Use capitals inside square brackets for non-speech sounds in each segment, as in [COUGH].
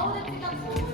아웃엣지가 충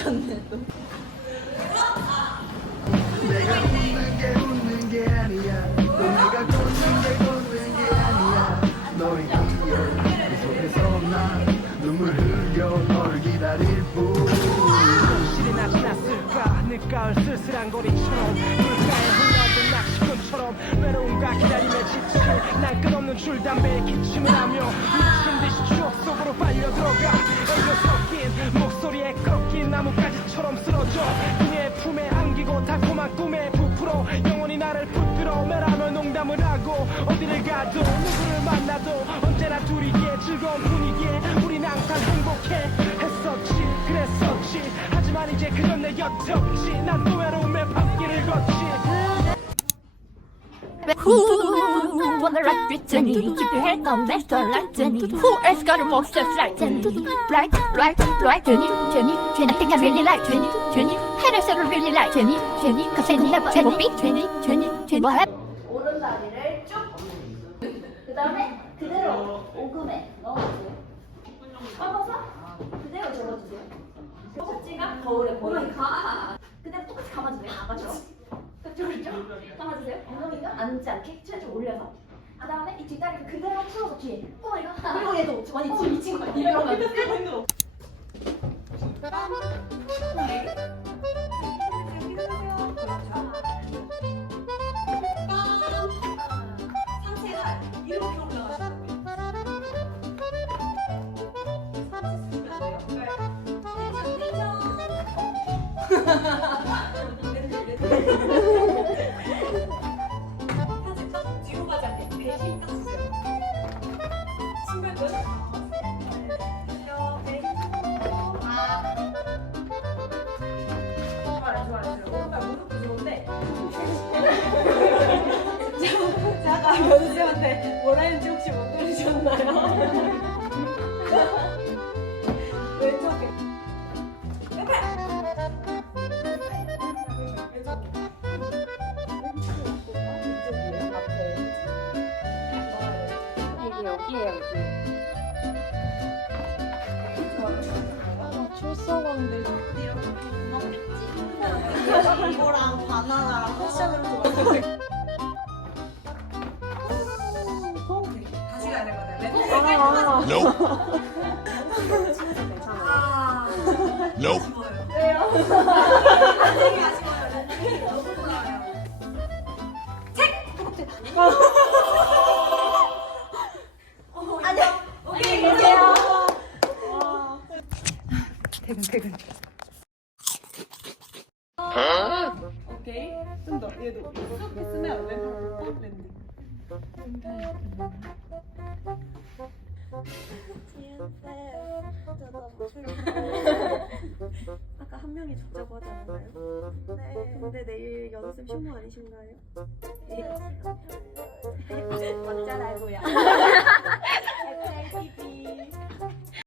사라졌네 또. 내가 웃는 게 웃는 게 아니야 또 내가 꽂는 게 꽂는 게 아니야 너의 기억 그 속에서 난 눈물 흘려 너를 기다릴 뿐 실이 나지 않았을까 늦가을 쓸쓸한 거리처럼 물가에 흘러든 낚시꾼처럼 외로움과 기다림에 지친 난 끝없는 줄담배에 기침을 하며 미친 듯이 추억 속으로 빨려 들어가 애교 섞인 나뭇가지처럼 쓰러져 그녀의 품에 안기고 달콤한 꿈에 부풀어 영원히 나를 붙들어 매라며 농담을 하고 어디를 가도 누구를 만나도 언제나 둘이기에 즐거운 분위기에 우린 항상 행복해 했었지 그랬었지. 하지만 이제 그건 내 곁에 없지. 난 또 외로움의 밤길을 걷지 wanna like Brittany? Keep your down, let's go like Jenny. Who else got a monster like Jenny? Like, like, like Jenny, Jenny, Jenny. I think I really like Jenny, Jenny. Head I said I really like Jenny, Jenny. Cause Jenny never ever beat Jenny, Jenny, Jenny. What? 오른다리를 쭉. 그 다음에 그대로 오금에 넣어주세요. 뻗어서 그대로 접어주세요. 허벅지가 거울에 보이게 가. 그대로 똑같이 감아주세요. 그렇죠, 그렇죠? 감아주세요. 엉덩이가 앉지 않게 체중 올려서. 그 다음에 이 뒷다리 그대로 풀어서 뒤에. 꼬마이가 그리고 얘도 완전 지금 미친 거야. 이러면 끝. 상체가 이렇게 올라가시는 거 여기에요, 여기. 이거랑 바나나랑 쿠션을 좀. 다시 가야? 아. Nope. 왜요? 아까 한 명이 죽자고 하지 않았나요? 네. 근데 내일 연습 휴무 아니신가요? 네. 맞잖아요야. [LAUGHS]